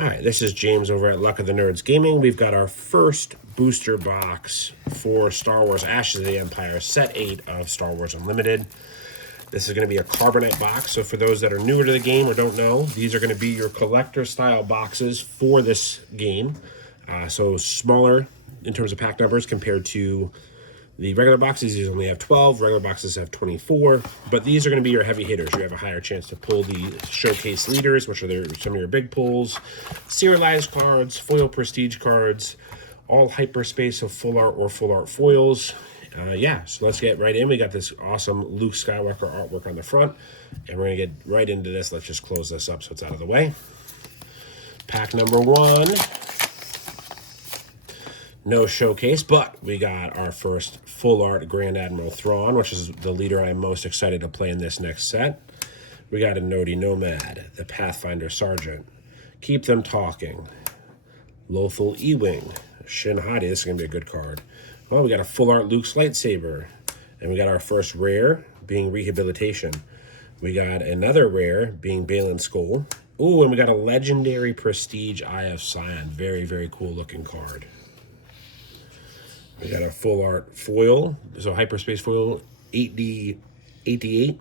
All right, this is James over at Luck of the Nerds Gaming. We've got our first booster box for Star Wars Ashes of the Empire, Set 8 of Star Wars Unlimited. This is going to be a Carbonite box, so for those that are newer to the game or don't know, these are going to be your collector-style boxes for this game. So smaller in terms of pack numbers compared to the regular boxes. These only have 12, regular boxes have 24, but these are going to be your heavy hitters. You have a higher chance to pull the showcase leaders, which are some of your big pulls, serialized cards, foil prestige cards, all hyperspace of full art or full art foils. Yeah, so let's get right in. We got this awesome Luke Skywalker artwork on the front, and we're going to get right into this. Let's just close this up so it's out of the way. Pack number 1. No showcase, but we got our first full art Grand Admiral Thrawn, which is the leader I'm most excited to play in this next set. We got a Nerdy Nomad, the Pathfinder Sergeant, Keep Them Talking, Lothal E-Wing, Shin Hati. This is going to be a good card. Oh, we got a full art Luke's lightsaber, and we got our first rare being Rehabilitation. We got another rare being Balin Skull. Ooh, and we got a legendary Prestige Eye of Sion. Very, very cool looking card. We got a full art foil, so hyperspace foil, 8D8. We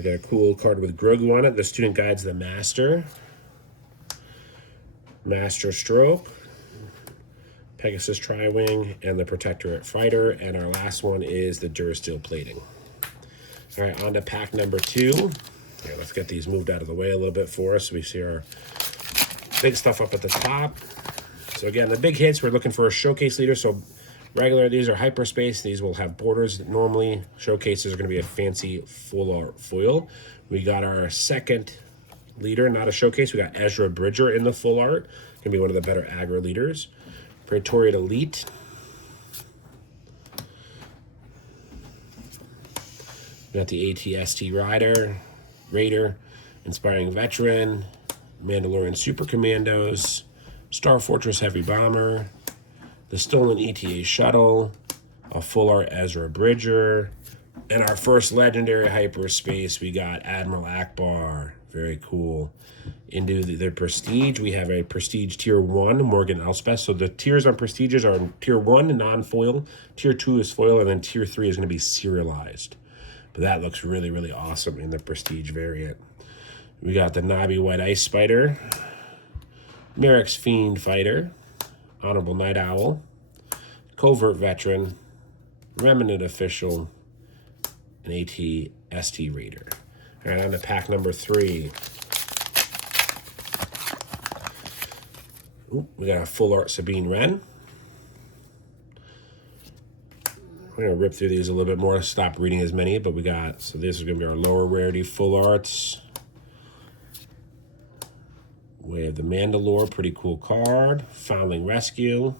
got a cool card with Grogu on it. The student guides the master. Master Stroke, Pegasus Tri-Wing, and the Protectorate Fighter. And our last one is the Durasteel Plating. All right, on to pack number 2. Here, let's get these moved out of the way a little bit for us so we see our big stuff up at the top. So again, the big hits, we're looking for a showcase leader. So regular, these are hyperspace. These will have borders. Normally, showcases are going to be a fancy full art foil. We got our second leader, not a showcase. We got Ezra Bridger in the full art. Going to be one of the better aggro leaders. Praetorian Elite. We got the AT-ST Raider, Inspiring Veteran, Mandalorian Super Commandos, Star Fortress Heavy Bomber, the Stolen ETA Shuttle, a full art Ezra Bridger, and our first legendary hyperspace, we got Admiral Akbar. Very cool. Into the Prestige, we have a Prestige Tier 1, Morgan Elspeth. So the tiers on Prestiges are Tier 1, non-foil, Tier 2 is foil, and then Tier 3 is going to be serialized. But that looks really, really awesome in the Prestige variant. We got the Nabi White Ice Spider, Merrick's Fiend Fighter, Honorable Night Owl, Covert Veteran, Remnant Official, and AT-ST Raider. All right, on to pack number 3. Ooh, we got a full art Sabine Wren. We're going to rip through these a little bit more, stop reading as many, but we got, so this is going to be our lower rarity full arts. We have the Mandalore, pretty cool card. Foundling Rescue.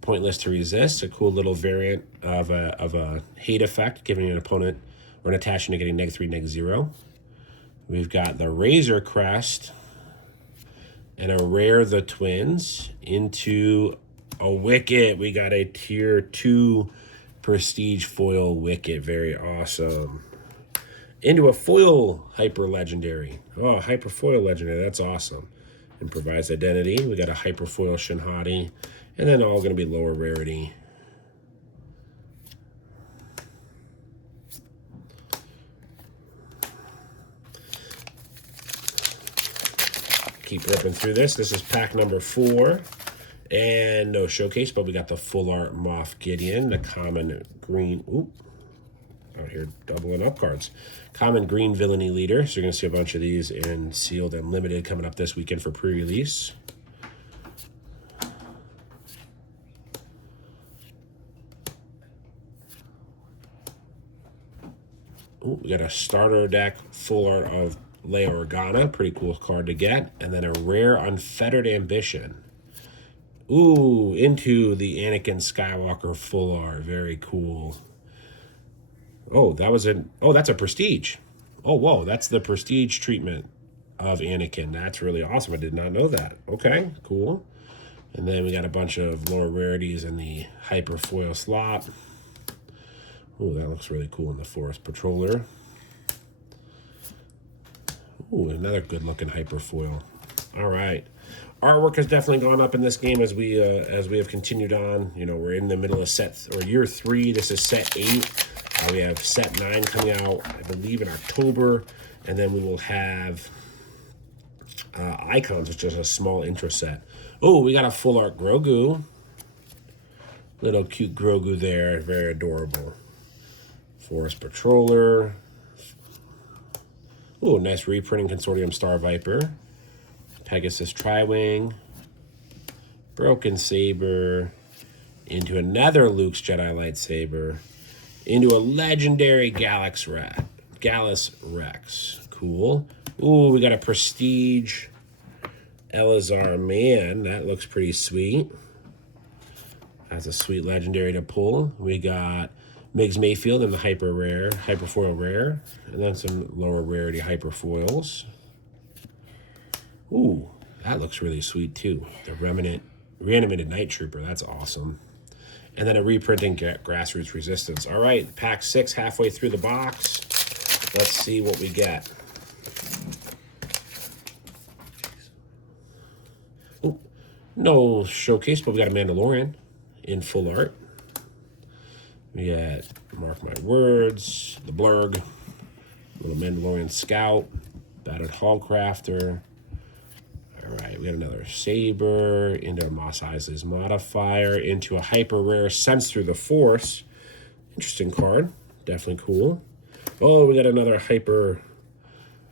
Pointless to Resist, a cool little variant of a hate effect, giving an opponent or an attachment to getting -3, -0. We've got the Razor Crest and a rare the Twins into a Wicket. We got a Tier 2 Prestige foil Wicket. Very awesome. Into a foil hyper legendary. Oh, hyper foil legendary. That's awesome. Improvised Identity. We got a hyper foil Shin Hati. And then all going to be lower rarity. Keep ripping through this. This is pack number 4. And no showcase, but we got the full art Moff Gideon, the common green. Oop. Out here doubling up cards. Common green villainy leader. So you're going to see a bunch of these in sealed and limited coming up this weekend for pre-release. Ooh, we got a starter deck full art of Leia Organa. Pretty cool card to get. And then a rare Unfettered Ambition. Ooh, into the Anakin Skywalker full art. Very cool. Oh, that's a Prestige. Oh, whoa, that's the Prestige treatment of Anakin. That's really awesome. I did not know that. Okay, cool. And then we got a bunch of lower rarities in the hyper foil slot. Oh, that looks really cool in the Forest Patroller. Ooh, another good-looking hyperfoil. All right. Artwork has definitely gone up in this game as we have continued on. You know, we're in the middle of year 3. This is set 8. We have set 9 coming out, I believe, in October, and then we will have Icons, which is a small intro set. Oh, we got a full art Grogu. Little cute Grogu there, very adorable. Forest Patroller. Oh, nice reprinting Consortium Star Viper. Pegasus Tri-Wing. Broken Saber. Into another Luke's Jedi lightsaber. Into a legendary Gallus Rex. Cool. Ooh, we got a Prestige Elazar Man. That looks pretty sweet. That's a sweet legendary to pull. We got Migs Mayfield in the Hyperfoil Rare. And then some lower rarity Hyperfoils. Ooh, that looks really sweet too. The Reanimated Night Trooper. That's awesome. And then a reprinting Grassroots Resistance. All right, pack 6 halfway through the box. Let's see what we get. Ooh, no showcase, but we got a Mandalorian in full art. We got Mark My Words, the Blurg, little Mandalorian Scout, Battered Hallcrafter. All right, we got another Saber, into a Mos Eisley's Modifier, into a hyper rare Sense Through the Force. Interesting card, definitely cool. Oh, we got another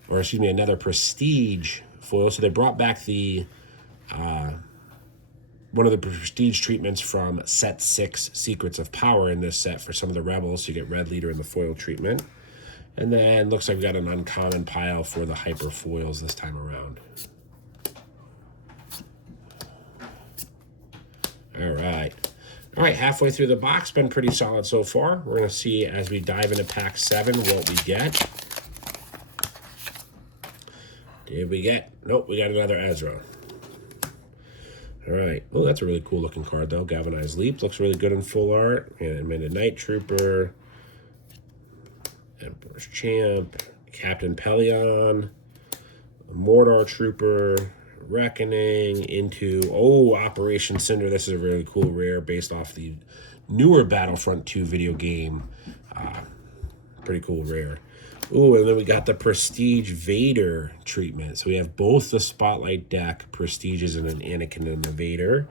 another Prestige foil. So they brought back the one of the Prestige treatments from set 6, Secrets of Power, in this set for some of the Rebels. So you get Red Leader in the foil treatment. And then looks like we got an uncommon pile for the hyper foils this time around. All right, halfway through the box, been pretty solid so far. We're going to see as we dive into pack 7 what we get. Did we get? Nope, we got another Ezra. All right. Oh, that's a really cool looking card though. Galvanized Leap looks really good in full art. And Amanda Night Trooper, Emperor's Champ, Captain Pelion, Mordor Trooper, Reckoning, into Operation Cinder. This is a really cool rare based off the newer Battlefront 2 video game. Pretty cool rare. Ooh, and then we got the Prestige Vader treatment. So we have both the Spotlight deck Prestiges and an Anakin and a Vader.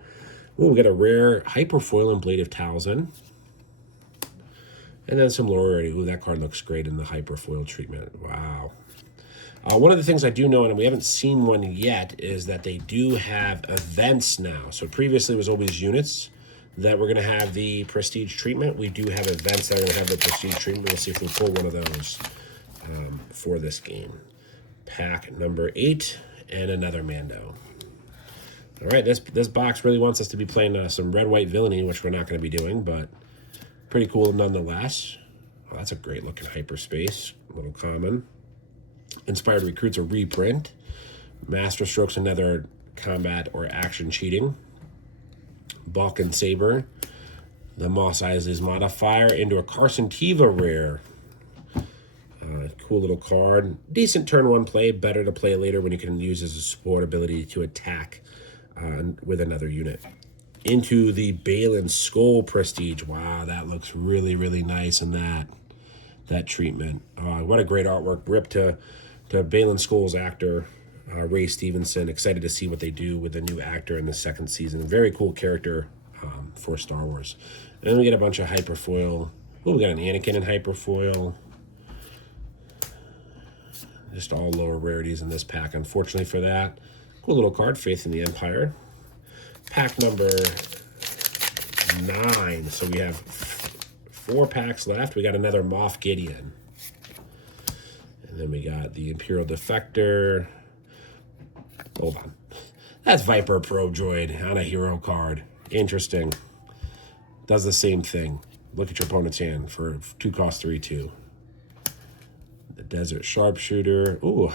Ooh, we got a rare Hyperfoil and Blade of Talzin. And then some lower rarity. Ooh, that card looks great in the Hyperfoil treatment. Wow. One of the things I do know, and we haven't seen one yet, is that they do have events now. So previously it was always units that we're going to have the Prestige treatment. We do have events that are going to have the Prestige treatment. We'll see if we pull one of those for this game. Pack number 8 and another Mando. All right, this box really wants us to be playing some red-white villainy, which we're not going to be doing, but pretty cool nonetheless. Oh, that's a great looking hyperspace, a little common. Inspired Recruits, a reprint. Master Strokes, another combat or action cheating. Balkan Saber, the Mos Eisley's Modifier, into a Carson Teva rare. Cool little card. Decent turn 1 play, better to play later when you can use as a support ability to attack with another unit. Into the Balin Skull Prestige. Wow, that looks really, really nice in that treatment. What a great artwork. Rip to Balin Skull's actor, Ray Stevenson. Excited to see what they do with the new actor in the 2nd season. Very cool character for Star Wars. And then we get a bunch of Hyperfoil. Oh, we got an Anakin in Hyperfoil. Just all lower rarities in this pack, unfortunately for that. Cool little card, Faith in the Empire. Pack number 9. So we have 4 packs left. We got another Moff Gideon. And then we got the Imperial Defector. Hold on. That's Viper Pro Droid on a hero card. Interesting. Does the same thing. Look at your opponent's hand for 2 cost 3/2. The Desert Sharpshooter. Ooh,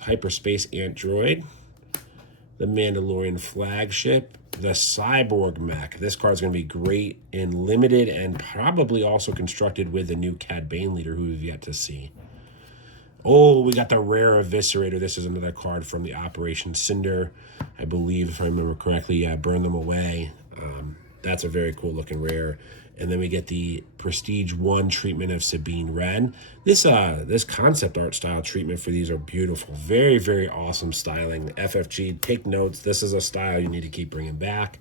Hyperspace Ant Droid. The Mandalorian Flagship. The Cyborg Mech. This card's going to be great in limited and probably also constructed with the new Cad Bane leader who we've yet to see. Oh, we got the rare Eviscerator. This is another card from the Operation Cinder, I believe, if I remember correctly. Yeah, Burn Them Away. That's a very cool looking rare. And then we get the Prestige 1 treatment of Sabine Wren. This concept art style treatment for these are beautiful. Very, very awesome styling. FFG, take notes. This is a style you need to keep bringing back.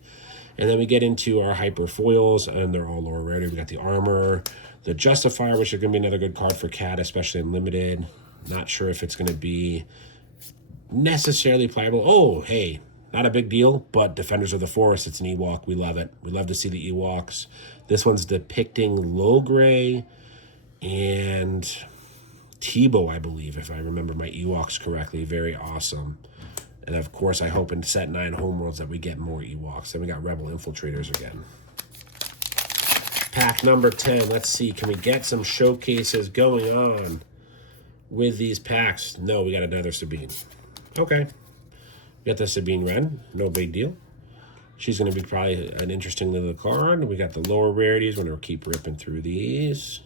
And then we get into our hyper foils, and they're all lower rarity. We got the Armor, the Justifier, which is going to be another good card for Cat, especially in limited. Not sure if it's going to be necessarily playable. Oh, hey, not a big deal, but Defenders of the Forest, it's an Ewok. We love it. We love to see the Ewoks. This one's depicting Logray and Tebow, I believe, if I remember my Ewoks correctly. Very awesome. And of course, I hope in set 9 homeworlds that we get more Ewoks. Then we got Rebel Infiltrators again. Pack number 10. Let's see. Can we get some showcases going on with these packs? No, we got another Sabine. Okay. We got the Sabine Wren. No big deal. She's going to be probably an interesting little card. We got the lower rarities. We're going to keep ripping through these.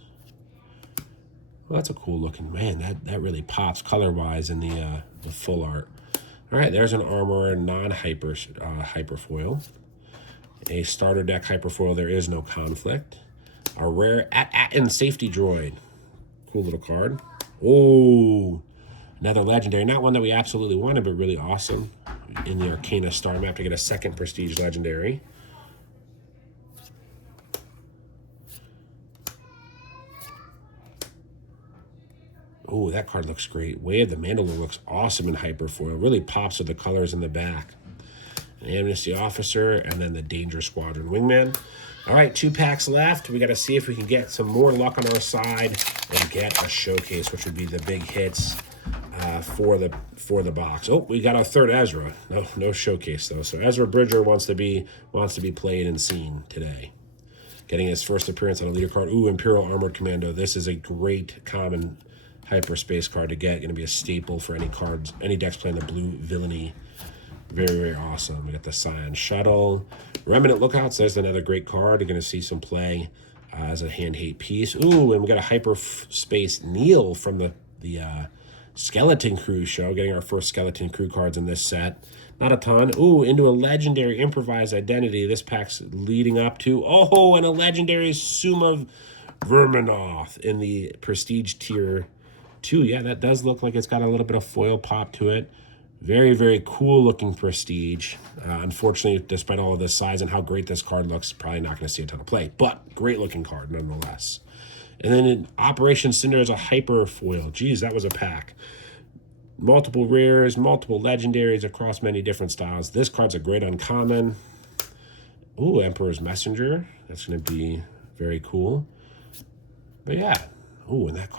Well, that's a cool looking, man. That really pops color wise in the full art. All right, there's an Armor non-hyper hyperfoil. A starter deck hyperfoil. There is no conflict. A rare and safety droid. Cool little card. Oh, another legendary. Not one that we absolutely wanted, but really awesome. In the Arcana Star map to get a second Prestige legendary. Oh, that card looks great. Way of the Mandalore looks awesome in hyperfoil. Really pops with the colors in the back. An Amnesty Officer, and then the Danger Squadron Wingman. All right, 2 packs left. We got to see if we can get some more luck on our side and get a showcase, which would be the big hits for the box. Oh, we got our third Ezra. No showcase though. So Ezra Bridger wants to be played and seen today. Getting his first appearance on a leader card. Ooh, Imperial Armored Commando. This is a great common hyperspace card to get. Going to be a staple for any decks playing the blue villainy. Very, very awesome. We got the Scion Shuttle. Remnant Lookouts. There's another great card. You're going to see some play as a hand-hate piece. Ooh, and we got a hyperspace Neil from the Skeleton Crew show. Getting our first Skeleton Crew cards in this set. Not a ton. Ooh, into a legendary Improvised Identity. This pack's leading up to, oh, and a legendary Suma Verminoth in the Prestige Tier 2. Yeah, that does look like it's got a little bit of foil pop to it. Very, very cool looking Prestige. Unfortunately, despite all of this size and how great this card looks, probably not going to see a ton of play. But great looking card nonetheless. And then in Operation Cinder is a hyper foil. Geez, that was a pack. Multiple rares, multiple legendaries across many different styles. This card's a great uncommon. Ooh, Emperor's Messenger. That's going to be very cool. But yeah. Ooh, and that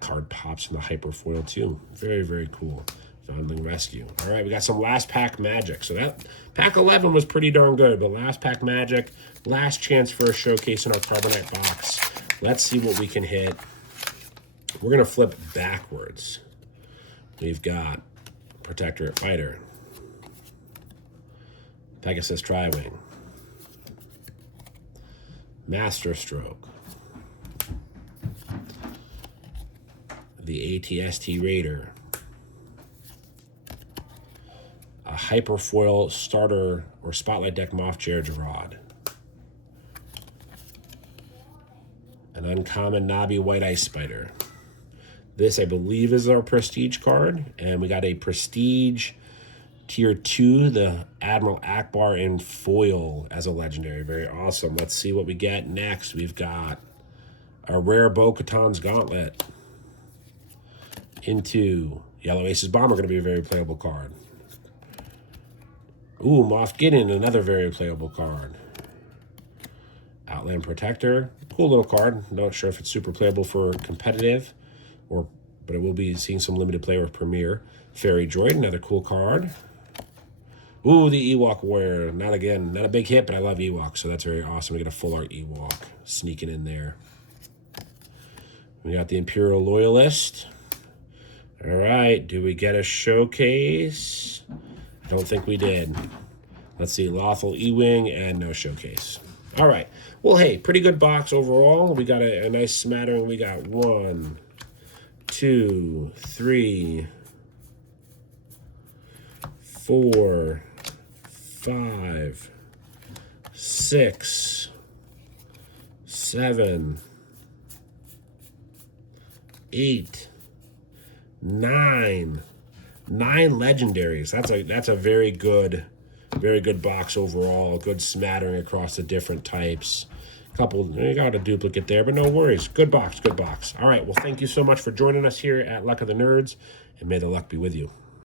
card pops in the hyper foil too. Very, very cool. Foundling Rescue. All right, we got some last pack magic. So that pack 11 was pretty darn good, but last pack magic, last chance for a showcase in our Carbonite box. Let's see what we can hit. We're going to flip backwards. We've got Protectorate Fighter, Pegasus Tri-Wing, Master Stroke, the ATST Raider, a Hyperfoil Starter or Spotlight Deck Moff Gergerod, an uncommon Nabi White Ice Spider. This, I believe, is our Prestige card. And we got a Prestige Tier 2, the Admiral Akbar in foil as a legendary. Very awesome. Let's see what we get next. We've got a rare Bo-Katan's Gauntlet. Into Yellow Aces Bomber, going to be a very playable card. Ooh, Moff Gideon, another very playable card. Outland Protector, cool little card. Not sure if it's super playable for competitive, but it will be seeing some limited play with Premier. Fairy Droid, another cool card. Ooh, the Ewok Warrior. Not a big hit, but I love Ewok, so that's very awesome. We get a full art Ewok sneaking in there. We got the Imperial Loyalist. All right, do we get a showcase? I don't think we did. Let's see, Lawful E-Wing and no showcase. All right, well, hey, pretty good box overall. We got a nice smattering. We got 1, 2, 3, 4, 5, 6, 7, 8, 9. 9 legendaries. That's a very good box overall. Good smattering across the different types. Couple, you got a duplicate there, but no worries. Good box, good box. All right, well, thank you so much for joining us here at Luck of the Nerds, and may the luck be with you.